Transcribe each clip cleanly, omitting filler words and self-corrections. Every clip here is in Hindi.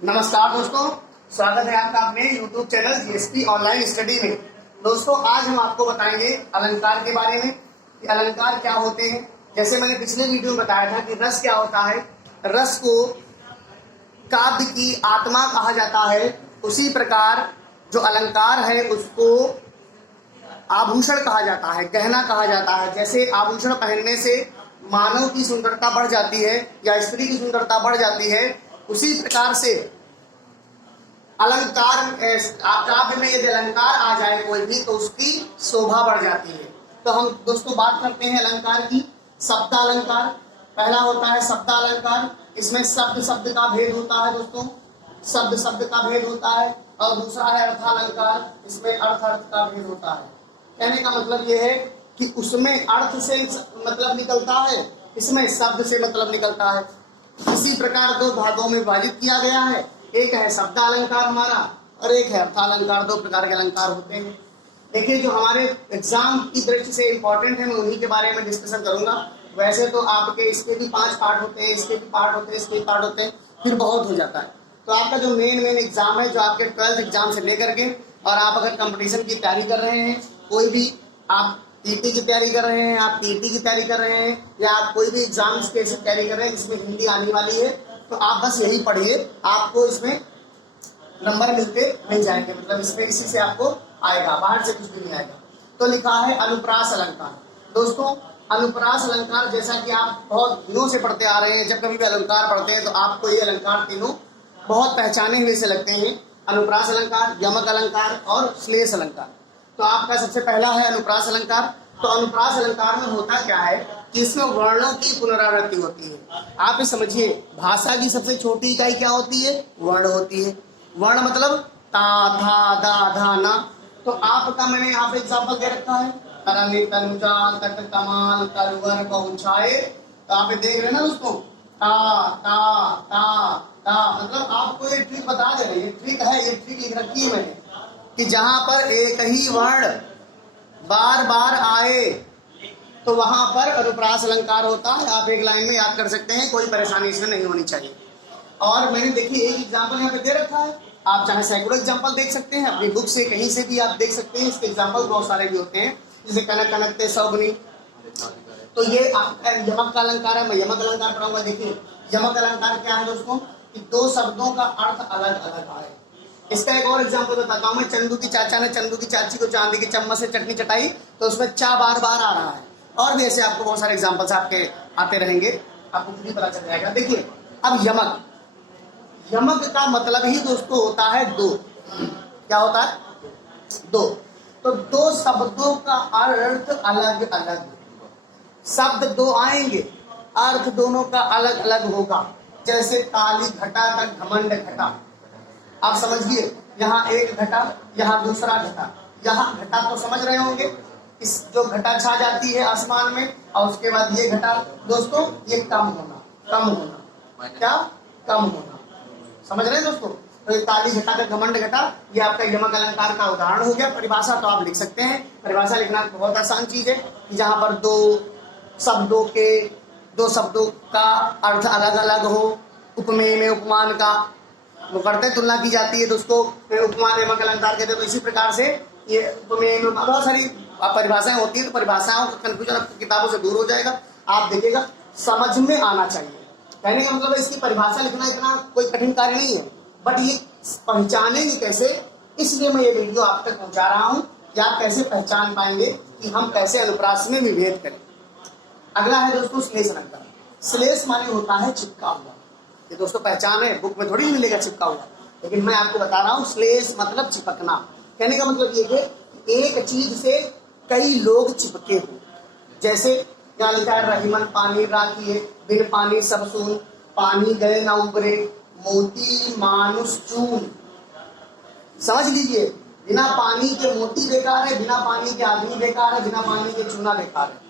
नमस्कार दोस्तों, स्वागत है आपका अपने YouTube channel GSP online study में। दोस्तों आज हम आपको बताएंगे अलंकार के बारे में कि अलंकार क्या होते हैं। जैसे मैंने पिछले वीडियो में बताया था कि रस क्या होता है, रस को काव्य की आत्मा कहा जाता है। उसी प्रकार जो अलंकार है उसको आभूषण कहा जाता है, गहना कहा जाता है। जैसे आभूषण पहनने से मानव की सुंदरता बढ़ जाती है या स्त्री की सुंदरता बढ़ जाती है, उसी प्रकार से अलंकार काव्य में यदि अलंकार आ जाए कोई भी तो उसकी शोभा बढ़ जाती है। तो हम दोस्तों बात करते हैं अलंकार की। शब्दालंकार पहला होता है शब्दालंकार। इसमें शब्द शब्द का भेद होता है दोस्तों, शब्द शब्द का भेद होता है। और दूसरा है अर्थालंकार, इसमें अर्थ अर्थ का भेद होता है। कहने का मतलब यह है कि उसमें अर्थ से मतलब निकलता है, इसमें शब्द से मतलब निकलता है। इसी प्रकार दो भागों में विभाजित किया गया है, एक है शब्दालंकार हमारा और एक है अर्थालंकार। दो प्रकार के अलंकार होते हैं। देखिए जो हमारे एग्जाम की दृष्टि से इंपॉर्टेंट है मैं उन्हीं के बारे में डिस्कशन करूंगा। वैसे तो आपके इसके भी 5 पार्ट होते हैं, इसके भी पार्ट होते हैं, इसके भी पार्ट होते हैं, फिर बहुत हो जाता है। तो आपका जो मेन एग्जाम है, जो आपके 12th एग्जाम से लेकर के, और आप अगर कंपटीशन की तैयारी कर रहे हैं, कोई भी आप टीटी की तैयारी कर रहे हैं, आप टीटी की तैयारी कर रहे हैं, या आप कोई भी एग्जाम्स की तैयारी कर रहे हैं जिसमें हिंदी आने वाली है, तो आप बस यही पढ़िए, आपको इसमें नंबर मिल जाएंगे। मतलब इसमें इसी से आपको आएगा, बाहर से कुछ भी नहीं आएगा। तो लिखा है अनुप्रास अलंकार। दोस्तों अनुप्रास अलंकार जैसा कि आप बहुत दिनों से पढ़ते आ रहे हैं, जब कभी भी अलंकार पढ़ते हैं तो आपको ये अलंकार तीनों बहुत पहचाने हुए से लगते हैं। अनुप्रास अलंकार, यमक अलंकार और श्लेष अलंकार। तो आपका सबसे पहला है अनुप्रास अलंकार। तो अनुप्रास अलंकार में होता क्या है कि इसमें वर्णों की पुनरावृत्ति होती है। आप ये समझिए, भाषा की सबसे छोटी इकाई क्या होती है? वर्ण होती है। वर्ण मतलब ता, था, दा, धा, ना। तो आपका मैंने यहाँ पे एग्जाम्पल दे रखा है, तरंगे, तनुजा, तट, कमाल, तरवर, पहुंचाए। तो आप देख रहे हैं ना दोस्तों, ता ता ता ता, मतलब आपको ये ट्रिक बता दे रही है। ट्रिक है, ये ट्रिक लिख रखी है मैंने कि जहां पर एक ही वर्ण बार बार आए तो वहां पर अनुप्रास अलंकार होता है। आप एक लाइन में याद कर सकते हैं, कोई परेशानी इसमें नहीं होनी चाहिए। और मैंने देखिए एक एग्जाम्पल यहाँ पे दे रखा है, आप चाहे सैकड़ों एग्जाम्पल देख सकते हैं अपनी बुक से, कहीं से भी आप देख सकते हैं। इसके एग्जाम्पल बहुत सारे भी होते हैं, जैसे कनक कनकते सौगुनी। तो ये आपका यमक का अलंकार है। मैं यमक अलंकार पढ़ाऊंगा। देखिए यमक अलंकार क्या है दोस्तों, कि दो शब्दों का अर्थ अलग अलग आए। इसका एक और एग्जाम्पल बताता हूँ मैं। चंदू की चाचा ने चंदू की चाची को चांदी की चम्मच से चटनी चटाई, तो उसमें चा बार बार आ रहा है। और भी ऐसे आपको बहुत सारे एग्जाम्पल्स आपके आते रहेंगे, आपको खुद ही पता चल जाएगा। देखिए अब यमक, यमक का मतलब ही दोस्तों होता है दो। क्या होता है? दो। तो दो शब्दों का अर्थ अलग अलग, शब्द दो आएंगे, अर्थ दोनों का अलग अलग होगा। जैसे काली घटा का घमंड घटा, आप समझिए, यहाँ एक घटा, यहाँ दूसरा घटा। यहाँ घटा तो समझ रहे होंगे, इस जो घटा छा जाती है आसमान में, और उसके बाद ये घटा दोस्तों, ये कम होना, कम होना, क्या कम होना, समझ रहे हैं दोस्तों। तो ये काली घटा का घमंड घटा, ये आपका यमक अलंकार का उदाहरण हो गया। परिभाषा तो आप लिख सकते हैं, परिभाषा लिखना बहुत आसान चीज है। जहां पर दो शब्दों का अर्थ अलग अलग हो। उपमेय में उपमान का वो करते तुलना की जाती है, तो उसको उपमान यमक अलंकार कहते हैं। तो इसी प्रकार से ये उपमेय में बहुत सारी परिभाषाएं होती है। तो परिभाषाओं का कंफ्यूजन किताबों से दूर हो जाएगा। आप देखिएगा समझ में आना चाहिए। कहने का मतलब इसकी परिभाषा लिखना इतना कोई कठिन कार्य नहीं है, बट ये पहचानेंगे कैसे, इसलिए मैं ये वीडियो आप तक पहुंचा रहा हूं कि आप कैसे पहचान पाएंगे कि हम कैसे अनुप्रास में विभेद करें। अगला है दोस्तों श्लेष अलंकार। श्लेष माने होता है चिपका हुआ। ये दोस्तों पहचान है, बुक में थोड़ी नहीं मिलेगा चिपका हुआ, लेकिन मैं आपको बता रहा हूँ श्लेष मतलब चिपकना। कहने का मतलब ये है कि एक चीज से कई लोग चिपके हो। जैसे यहाँ लिखा है रहीमन पानी राखिए, बिन पानी सब सून, पानी गए ना उबरे, मोती मानुष चून। समझ लीजिए, बिना पानी के मोती बेकार है, बिना पानी के आदमी बेकार है, बिना पानी के चूना बेकार है।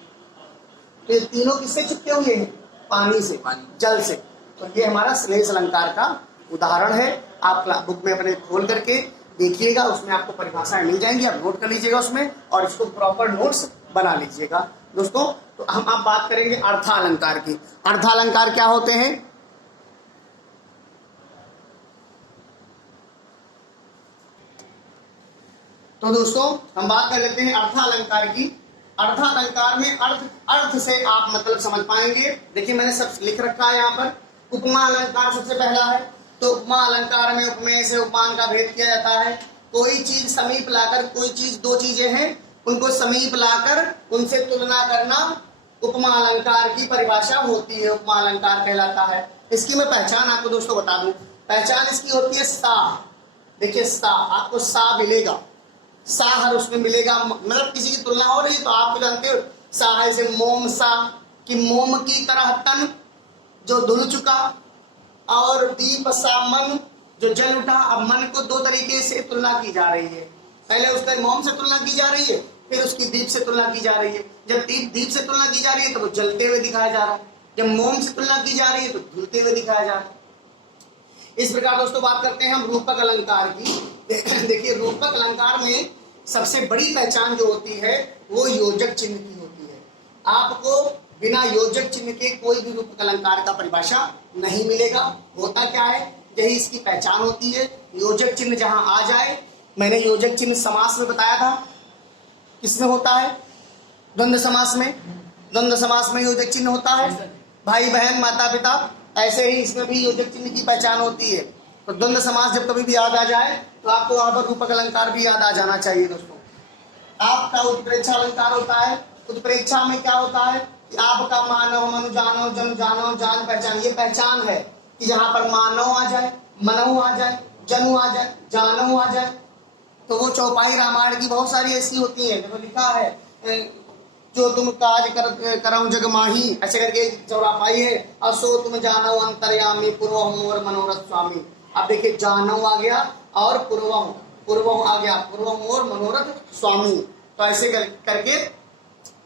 तो ये तीनों किससे चिपके हुए हैं? पानी से, जल से। तो ये हमारा श्लेष अलंकार का उदाहरण है। आप बुक में अपने खोल करके देखिएगा, उसमें आपको परिभाषाएं मिल जाएंगी, आप नोट कर लीजिएगा उसमें, और इसको प्रॉपर नोट्स बना लीजिएगा दोस्तों। तो हम आप बात करेंगे अर्थालंकार की। अर्थालंकार क्या होते हैं? तो दोस्तों हम बात कर लेते हैं अर्थालंकार की। अर्थालंकार में अर्थ से आप मतलब समझ पाएंगे। देखिए मैंने सब लिख रखा है यहाँ पर। उपमा अलंकार सबसे पहला है। तो उपमा अलंकार में उपमेय से उपमान का भेद किया जाता है। कोई चीज समीप लाकर, कोई चीज, दो चीजें हैं उनको समीप लाकर उनसे तुलना करना उपमा अलंकार की परिभाषा होती है, उपमा अलंकार कहलाता है। इसकी मैं पहचान आपको दोस्तों बता दूं। पहचान इसकी होती है सा। देखिए सा, आपको सा मिलेगा, सा हर उसमें मिलेगा। मतलब किसी की तुलना हो रही है तो आप जानते हो सा है, जैसे मोम सा, कि मोम की तरह तन जो धुल चुका, और दीप सा मन जो जल उठा। अब मन को दो तरीके से तुलना की जा रही है। पहले उसका मोम से तुलना की जा रही है, फिर उसकी दीप से तुलना की जा रही है। जब दीप से तुलना की जा रही है तो वो जलते हुए दिखाया जा रहा है, जब मोम से तुलना की जा रही है तो धुलते हुए दिखाया जा रहा है। इस प्रकार दोस्तों बात करते हैं हम रूपक अलंकार की। देखिए रूपक अलंकार में सबसे बड़ी पहचान जो होती है वो योजक चिन्ह की होती है। आपको बिना योजक चिन्ह के कोई भी रूपक अलंकार का परिभाषा नहीं मिलेगा। होता क्या है, यही इसकी पहचान होती है। योजक चिन्ह जहां आ जाए, मैंने योजक चिन्ह समास में बताया था, किसमें होता है, द्वंद्व समास में। द्वंद्व समास में योजक चिन्ह होता है, भाई बहन माता पिता, ऐसे ही इसमें भी योजक चिन्ह की पहचान होती है। तो द्वंद्व समास जब कभी भी याद आ जाए तो आपको वहां पर रूपक अलंकार भी याद आ जाना चाहिए दोस्तों। आपका उत्प्रेक्षा अलंकार होता है। उत्प्रेक्षा में क्या होता है कि आपका मानव, मनु, जानो, जन, जानो, जान, पहचान, ये पहचान है कि जहां पर मानव आ जाए, मनऊ आ जाए, जनू आ जाए, जानऊ आ जाए। तो वो चौपाई रामायण की बहुत सारी ऐसी होती है। देखो लिखा है जो तुम काज करऊं जग माही, ऐसे करके चौरापाई है। और सो तुम जानो अंतर्यामी पूर्वम और मनोरथ स्वामी। अब देखिए जानव आ गया और पूर्वम आ गया, पूर्वम और मनोरथ स्वामी। तो ऐसे करके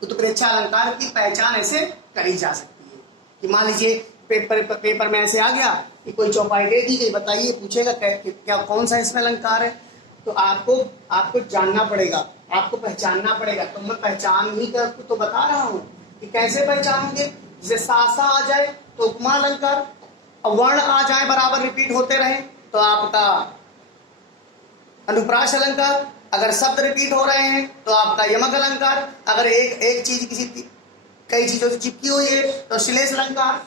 उत्प्रेक्षा अलंकार की पहचान ऐसे करी जा सकती है कि मान लीजिए पेपर में ऐसे आ गया कि कोई चौपाई दे दी गई, बताइए, पूछेगा क्या कौन सा इसमें अलंकार है, तो आपको जानना पड़ेगा, आपको पहचानना पड़ेगा। तो मैं पहचान ही कर तो बता रहा हूँ कि कैसे पहचानोगे। जैसे सासा आ जाए तो उपमा अलंकार, वर्ण आ जाए बराबर रिपीट होते रहे तो आपका अनुप्रास अलंकार, अगर शब्द रिपीट हो रहे हैं तो आपका यमक अलंकार, अगर एक चीज कई चीजों से चिपकी हुई है तो श्लेष अलंकार।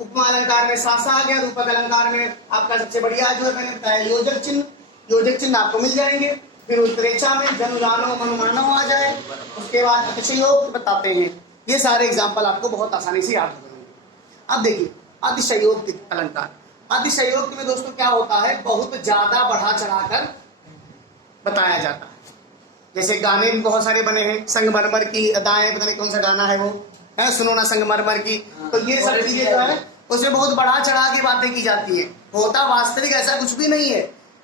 उपमा अलंकार में सासा आ गया। रूपक अलंकार में आपका सबसे बढ़िया जो है मैंने बताया योजक चिन्ह। योजक चिन्ह आपको मिल जाएंगे। फिर उत्प्रेक्षा में जन, जानो, मनु, मानव आ जाए। उसके बाद अतिशयोक्ति बताते हैं। ये सारे एग्जाम्पल आपको बहुत आसानी से याद हो जाएंगे। अब देखिए अतिशयोक्ति अलंकार। अतिशयोक्ति में दोस्तों क्या होता है, बहुत ज्यादा बढ़ा चढ़ाकर बताया जाता है। जैसे गाने भी बहुत सारे बने हैं, संगमरमर की अदाएं, पता नहीं कौन सा गाना है वो है, सुनो ना संगमरमर की। तो ये सब चीजें जो है उसमें बहुत बढ़ा चढ़ा के बातें की जाती है। होता वास्तविक ऐसा कुछ भी नहीं है।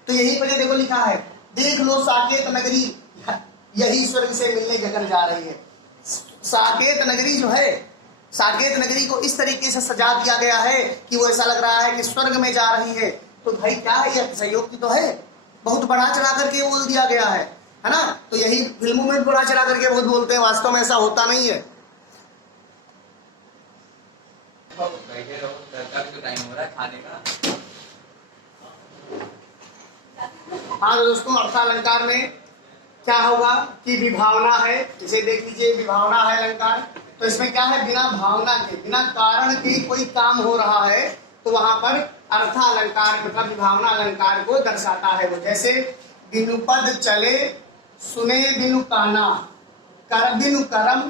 तो यही पर देखो लिखा है, देख लो साकेत नगरी यही स्वर्ग से मिलने गगन जा रही है। साकेत नगरी जो है, साकेत नगरी को इस तरीके से सजा दिया गया है कि वो ऐसा लग रहा है कि स्वर्ग में जा रही है। तो भाई क्या है, यह अतिशयोक्ति तो है, बहुत बढ़ा चढ़ा करके बोल दिया गया है ना। तो यही फिल्मों में बढ़ा चढ़ा करके बहुत बोलते हैं, वास्तव में ऐसा होता नहीं है। हाँ दोस्तों अर्थालंकार में क्या होगा कि विभावना है। इसे देख लीजिए, विभावना है अलंकार। तो इसमें क्या है, बिना भावना के, बिना कारण के कोई काम हो रहा है तो वहां पर अर्थालंकार मतलब विभावना अलंकार को दर्शाता है वो। जैसे बिनु पद चले सुने बिनु काना, कर बिनु करम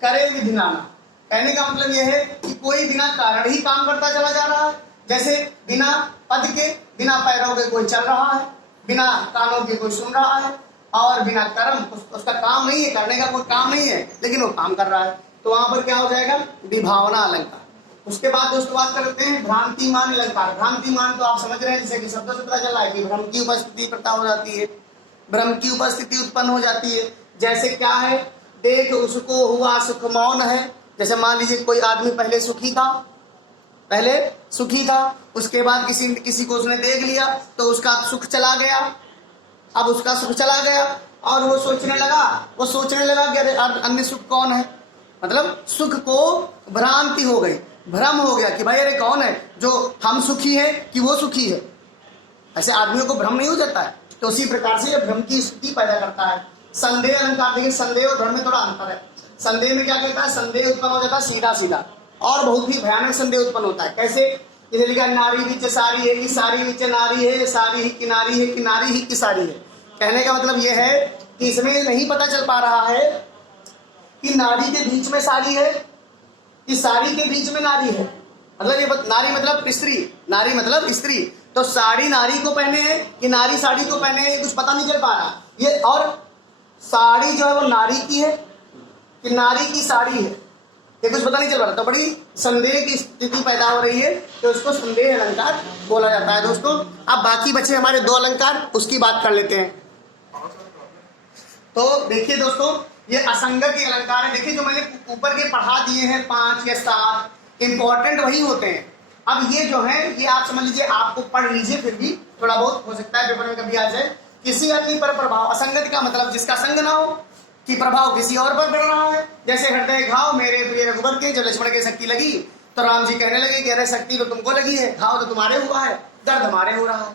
करे विधि नाना। कहने का मतलब यह है कि कोई बिना कारण ही काम करता चला जा रहा है। जैसे बिना पद के, बिना पैरों के कोई चल रहा है, बिना कानों के कोई सुन रहा है, और बिना कर्म, उसका काम नहीं है, करने का कोई काम नहीं है लेकिन वो काम कर रहा है। तो वहां पर क्या हो जाएगा, विभावना अलंकार। उसके बाद दोस्तों बात करते हैं भ्रांतिमान अलंकार। भ्रांतिमान तो आप समझ रहे हैं, जैसे कि शब्द से पता चला है कि भ्रम की उपस्थिति प्रकट हो जाती है, भ्रम की उपस्थिति उत्पन्न हो जाती है। जैसे क्या है, देख उसको हुआ सुख मौन है। जैसे मान लीजिए कोई आदमी पहले सुखी था, उसके बाद किसी को उसने देख लिया तो उसका सुख चला गया। अब उसका सुख चला गया और वो सोचने लगा कि अरे अन्य सुख कौन है, मतलब सुख को भ्रांति हो गई, भ्रम हो गया कि भाई अरे कौन है जो हम सुखी है कि वो सुखी है। ऐसे आदमियों को भ्रम नहीं हो जाता है तो उसी प्रकार से यह भ्रम की स्थिति पैदा करता है। संदेह अलंकार, देखिए संदेह और भ्रम में थोड़ा अंतर है। संदेह में क्या कहता है, संदेह उत्पन्न हो जाता है सीधा सीधा, और बहुत ही भयानक संदेह उत्पन्न होता है। कैसे, जैसे लिखा नारी विच सारी है कि सारी विच नारी है, सारी ही किनारी है कि नारी ही की सारी है। कहने का मतलब यह है कि इसमें नहीं पता चल पा रहा है कि नारी के बीच में सारी है कि सारी के बीच में नारी है। मतलब ये नारी मतलब स्त्री, नारी मतलब स्त्री, तो साड़ी नारी को पहने हैं कि नारी साड़ी को पहने हैं, कुछ पता नहीं चल पा रहा ये। और साड़ी जो है वो नारी की है कि नारी की साड़ी है, ये कुछ पता नहीं चल रहा। तो बड़ी संदेह की स्थिति पैदा हो रही है, तो उसको संदेह अलंकार बोला जाता है। दोस्तों अब बाकी बचे हमारे 2 अलंकार, उसकी बात कर लेते हैं। तो देखिए दोस्तों, ये असंगत के अलंकार है। देखिए जो मैंने ऊपर के पढ़ा दिए हैं 5 या 7 इंपॉर्टेंट वही होते हैं। अब ये जो है ये आप समझ लीजिए, आपको पढ़ लीजिए, फिर भी थोड़ा बहुत हो सकता है पेपर में कभी आ जाए। किसी अन्य पर प्रभाव, असंगत का मतलब जिसका संग ना हो, कि प्रभाव किसी और पर पड़ रहा है। जैसे हृदय घाव मेरे प्रिय रघुबर के, जब लक्ष्मण के शक्ति लगी तो राम जी कहने लगे कि अरे शक्ति तो तुमको लगी है, घाव तो तुम्हारे हुआ है, दर्द हमारे हो रहा है।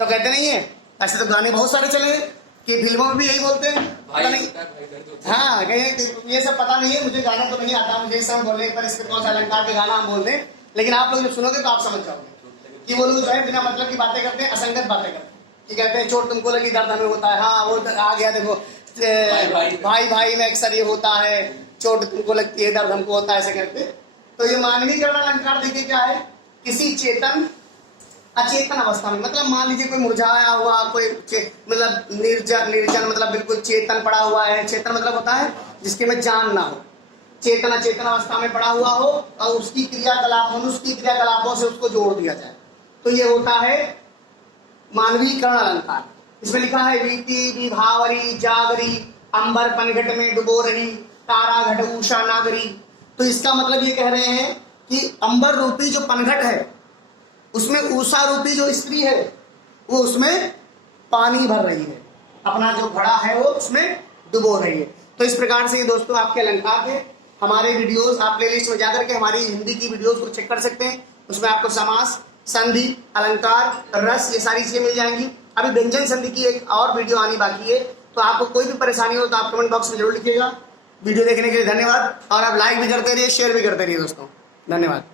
तो कहते नहीं है, ऐसे तो गाने बहुत सारे चले हैं कि फिल्मों में भी यही बोलते हैं, पता नहीं। हाँ, ये सब पता नहीं है, मुझे गाना तो नहीं आता, मुझे इस समय बोलने पर इसके कौन सा अलंकार के गाना हम बोल दें, लेकिन आप लोग जब सुनोगे तो आप समझ जाओगे कि वो लोग जो है बिना मतलब की बातें करते हैं, असंगत बातें करते हैं। कि कहते हैं चोट तुमको लगी दर्द हमें होता है। हाँ वो आ गया, देखो भाई भाई में अक्सर ये होता है, चोट तुमको लगती है दर्द हमको होता है, ऐसे करते। तो ये मानवीकरण अलंकार देखिए क्या है, किसी चेतन अचेतन अवस्था में, मतलब मान लीजिए कोई मुरझाया हुआ, कोई मतलब निर्जन मतलब बिल्कुल चेतन पड़ा हुआ है। चेतन मतलब होता है जिसके में जान ना हो, चेतन अचेतन अवस्था में पड़ा हुआ हो और उसकी क्रियाकलाप, मनुष्य की क्रियाकलापों से उसको जोड़ दिया जाए, तो ये होता है मानवीकरण अलंकार। इसमें लिखा है वीति विभावरी जागरी, अंबर पनघट में डुबो रही, तारा घट उषा नागरी। तो इसका मतलब ये कह रहे हैं कि अंबर रूपी जो पनघट है उसमें उषा रूपी जो स्त्री है वो उसमें पानी भर रही है, अपना जो घड़ा है वो उसमें डुबो रही है। तो इस प्रकार से ये दोस्तों आपके अलंकार है। हमारे वीडियोस आप प्लेलिस्ट में जाकर के हमारी हिंदी की वीडियोस को चेक कर सकते हैं, उसमें आपको समास, संधि, अलंकार, रस, ये सारी चीजें मिल जाएंगी। अभी व्यंजन संधि की एक और वीडियो आनी बाकी है, तो आपको कोई भी परेशानी हो तो आप कमेंट बॉक्स में जरूर लिखिएगा। वीडियो देखने के लिए धन्यवाद, और आप लाइक भी करते रहिए, शेयर भी करते रहिए दोस्तों। धन्यवाद।